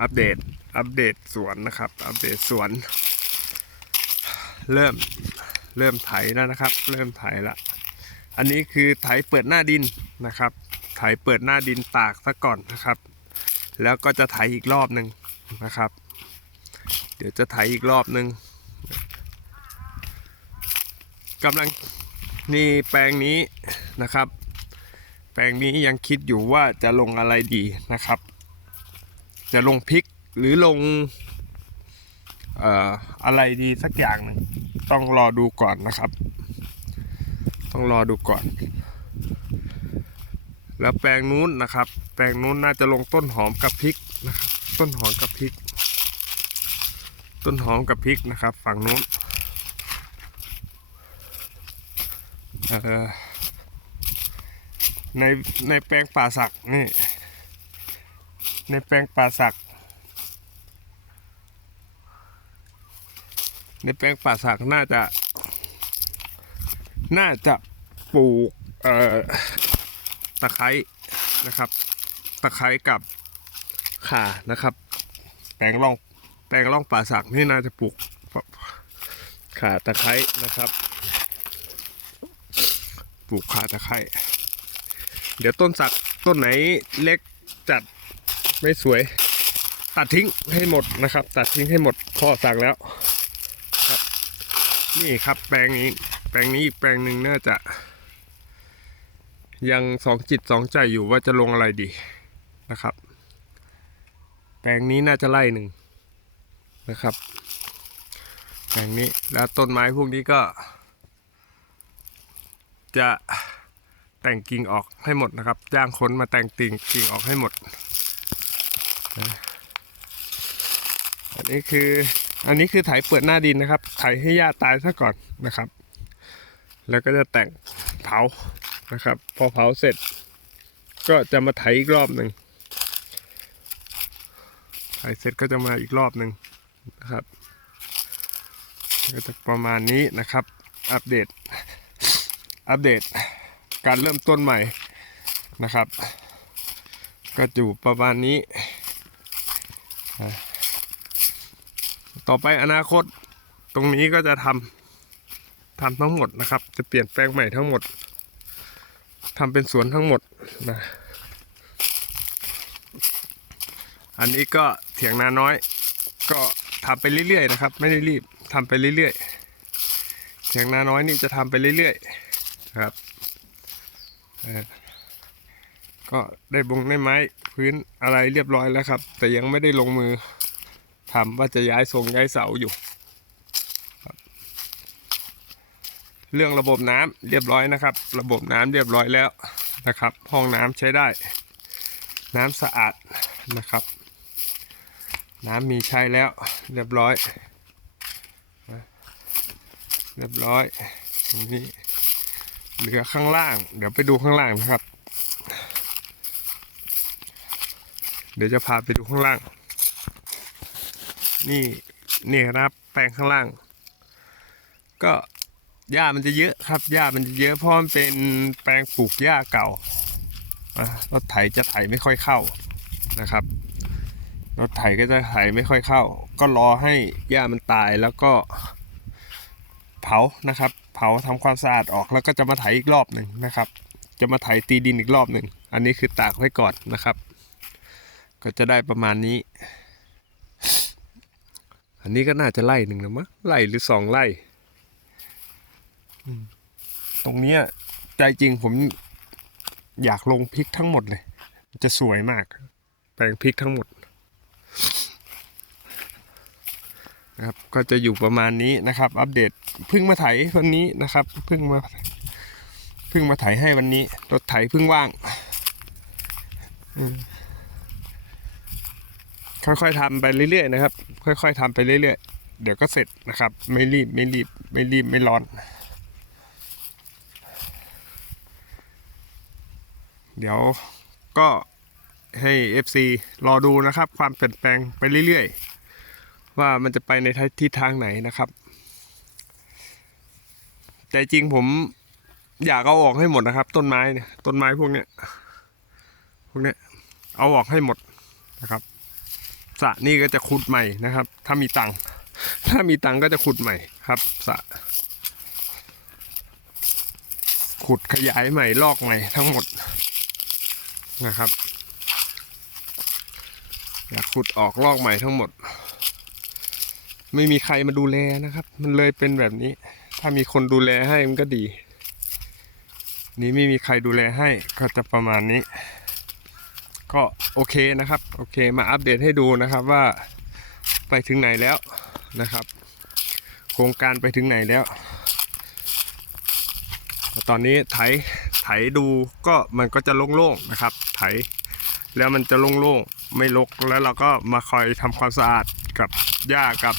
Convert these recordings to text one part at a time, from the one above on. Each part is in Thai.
อัปเดต อัปเดตสวนนะครับ อัปเดตสวน เริ่ม เริ่มไถแล้วนะครับ เริ่มไถละ อันนี้คือไถเปิดหน้าดินนะครับ ไถเปิดหน้าดินตากซะก่อนนะครับ แล้วก็จะไถอีกรอบหนึ่งนะครับ เดี๋ยวจะไถอีกรอบหนึ่งกำลังนี่แปลงนี้นะครับ แปลงนี้ยังคิดอยู่ว่าจะลงอะไรดีนะครับ จะลงพริกหรือลงเอ่ออะไรดีสักอย่างหนึ่งต้องรอดูก่อนนะครับ ต้องรอดูก่อน แล้วแปลงนู้นนะครับ แปลงนู้นน่าจะลงต้นหอมกับพริกนะครับ ต้นหอมกับพริก ต้นหอมกับพริกนะครับ ฝั่งนู้นในในแปลงป่าสักนี่ ในแปลงป่าสัก ในแปลงป่าสักน่าจะ น่าจะปลูกเอ่อตะไคร้นะครับ ตะไคร้กับข่านะครับ แปลงร่องแปลงร่องป่าสักนี่น่าจะปลูกข่าตะไคร้นะครับ ปลูกข่าตะไคร้เดี๋ยวต้นสักต้นไหนเล็กจัด ไม่สวย ตัดทิ้งให้หมดนะครับ ตัดทิ้งให้หมดพ่อสั่งแล้วครับ นี่ครับแปลงนี้ แปลงนี้แปลงหนึ่งน่าจะ ยังสองจิตสองใจอยู่ว่าจะลงอะไรดีนะครับ แปลงนี้น่าจะไล่หนึ่งนะครับแปลงนี้แล้วต้นไม้พวกนี้ก็ จะแต่งกิ่งออกให้หมดนะครับ จ้างคนมาแต่งติ่งกิ่งออกให้หมด อันนี้คืออันนี้คือไถเปิดหน้าดินนะครับ ไถให้หญ้าตายซะก่อนนะครับ แล้วก็จะแต่งเผานะครับ พอเผาเสร็จ ก็จะมาไถอีกรอบหนึ่งไถเสร็จก็จะมาอีกรอบหนึ่งนะครับ ก็จะประมาณนี้นะครับ อัปเดต อัปเดต การเริ่มต้นใหม่นะครับ ก็อยู่ประมาณนี้ ต่อไปอนาคตตรงนี้ก็จะทำทำทั้งหมดนะครับ จะเปลี่ยนแปลงใหม่ทั้งหมดทำเป็นสวนทั้งหมดนะอันนี้ก็เถียงนาน้อย ก็ทำไปเรื่อยๆนะครับ ไม่ได้รีบทำไปเรื่อยๆเถียงนาน้อยนี่จะทำไปเรื่อยๆนะครับก็ได้บงได้ไม้ พื้นอะไรเรียบร้อยแล้วครับ แต่ยังไม่ได้ลงมือทำว่าจะย้ายทรงย้ายเสาอยู่เรื่องระบบน้ำเรียบร้อยนะครับ ระบบน้ำเรียบร้อยแล้วนะครับ ห้องน้ำใช้ได้ น้ำสะอาดนะครับ น้ำมีใช้แล้ว เรียบร้อย เรียบร้อยตรงนี้เหลือข้างล่าง เดี๋ยวไปดูข้างล่างนะครับ เดี๋ยวจะพาไปดูข้างล่าง นี่นี่ครับแปลงข้างล่าง ก็หญ้ามันจะเยอะครับหญ้ามันจะเยอะเพราะมันเป็นแปลงปลูกหญ้าเก่าอรถไถจะไถไม่ค่อยเข้านะครับรถไถก็จะไถไม่ค่อยเข้า ก็รอให้หญ้ามันตายแล้วก็เผานะครับ เผาทำความสะอาดออกแล้วก็จะมาไถอีกรอบหนึ่งนะครับ จะมาไถตีดินอีกรอบหนึ่งอันนี้คือตากไว้ก่อนนะครับ ก็จะได้ประมาณนี้ อันนี้ก็น่าจะไล่หนึ่งนะมั้งไล่หรือสองไล่อืมตรงเนี้ยใจจริงผมอยากลงพริกทั้งหมดเลย จะสวยมาก แปลงพริกทั้งหมดนะครับก็จะอยู่ประมาณนี้นะครับ อัปเดตเพิ่งมาไถวันนี้นะครับเพิ่งมาเพิ่งมาไถให้วันนี้รถไถเพิ่งว่าง อืม ค่อยๆทำไปเรื่อยๆนะครับ ค่อยๆทำไปเรื่อยๆ เดี๋ยวก็เสร็จนะครับ ไม่รีบไม่รีบไม่รีบไม่ร้อน เดี๋ยวก็ให้ FC รอดูนะครับ ความเปลี่ยนแปลงไปเรื่อยๆ ว่ามันจะไปในทิศทางไหนนะครับใจจริงผมอยากเอาออกให้หมดนะครับ ต้นไม้เนี่ยต้นไม้พวกเนี้ยพวกเนี้ยเอาออกให้หมดนะครับ สระนี่ก็จะขุดใหม่นะครับ ถ้ามีตังค์ถ้ามีตังค์ก็จะขุดใหม่ครับสระขุดขยายใหม่ลอกใหม่ทั้งหมดนะครับอยากขุดออกลอกใหม่ทั้งหมด ไม่มีใครมาดูแลนะครับ มันเลยเป็นแบบนี้ ถ้ามีคนดูแลให้มันก็ดี นี่ไม่มีใครดูแลให้ก็จะประมาณนี้ ก็โอเคนะครับ โอเคมาอัปเดตให้ดูนะครับว่าไปถึงไหนแล้วนะครับ โครงการไปถึงไหนแล้ว ตอนนี้ไถไถดูก็มันก็จะโล่งๆนะครับ ไถแล้วมันจะโล่งๆไม่รกแล้วเราก็มาคอยทำความสะอาดกับหญ้ากับ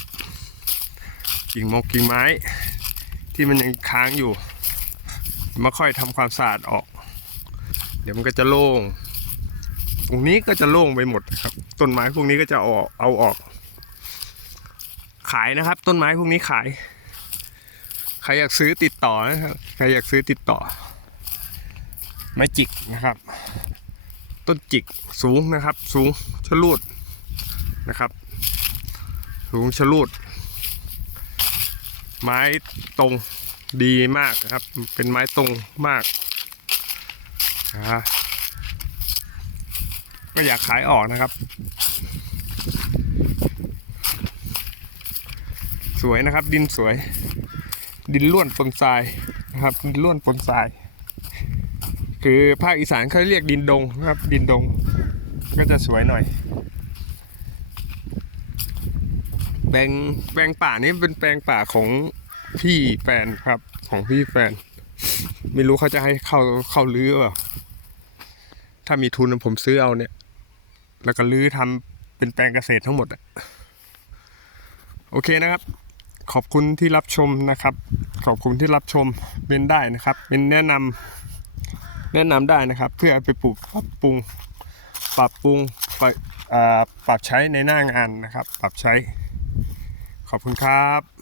กิ่งมงกิ่งไม้ ที่มันยังค้างอยู่ มาค่อยทำความสะอาดออก เดี๋ยวมันก็จะโล่ง รงนี้ก็จะโล่งไปหมดครับ ต้นไม้พวกนี้ก็จะออกเอาออก ขายนะครับ ต้นไม้พวกนี้ขายใครอยากซื้อติดต่อนะครับใครอยากซื้อติดต่อ ไม้จิกนะครับ ต้นจิกสูงนะครับ สูงชะลูดนะครับ สูงชะลูด ไม้ตรงดีมากนะครับ เป็นไม้ตรงมากนะฮะ ก็อยากขายออกนะครับ สวยนะครับ ดินสวย ดินล้วนปนทรายนะครับดินล้วนปนทราย คือภาคอีสานเขาเรียกดินดงนะครับ ดินดง ก็จะสวยหน่อยแปลงแปลงป่านี้เป็นแปลงป่าของพี่แฟนครับ ของพี่แฟน ไม่รู้เขาจะให้เข้าเข้ารื้อเปล่าถ้ามีทุนผมซื้อเอาเนี่ย แล้วก็รื้อทำเป็นแปลงเกษตรทั้งหมดอะโอเคนะครับ ขอบคุณที่รับชมนะครับ ขอบคุณที่รับชมเป็นได้นะครับ เป็นแนะนำแนะนำได้นะครับ เพื่อไปปลูกปรับปรุง ปรับปรุงไปปรับใช้ในหน้างานนะครับ ปรับใช้ ขอบคุณครับ